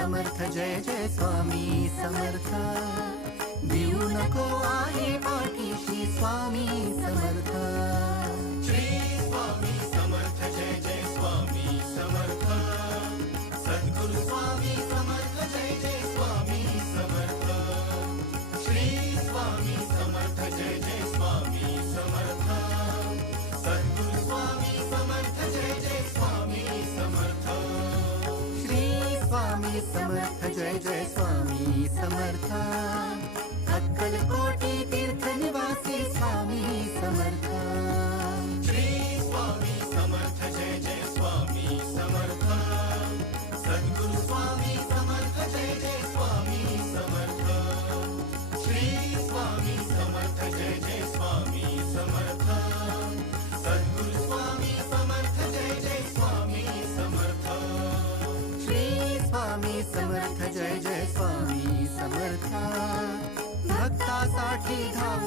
समर्थ जय जय स्वामी समर्थ देऊ नको आहे पाठीशी स्वामी समर्थ श्री स्वामी समर्थ जय जय स्वामी समर्थ सद्गुरु स्वामी समर्थ जय जय स्वामी समर्थ श्री स्वामी समर्थ जय जय स्वामी समर्थ सद्गुरु स्वामी समर्थ जय जय स्वामी समर्थ श्री स्वामी समर्थ जय जय स्वामी समर्थ अक्कलकोटी तीर्थ निवासी स्वामी समर्थ श्री स्वामी समर्थ जय जय स्वामी समर्थ सद्गुरु स्वामी समर्थ जय जय स्वामी समर्थ श्री स्वामी समर्थ जय जय स्वामी समर्थ सद्गुरु स्वामी समर्थ जय जय स्वामी समर्थ श्री स्वामी समर्थ जय जय स्वामी समर्थ भक्तासाठी धाव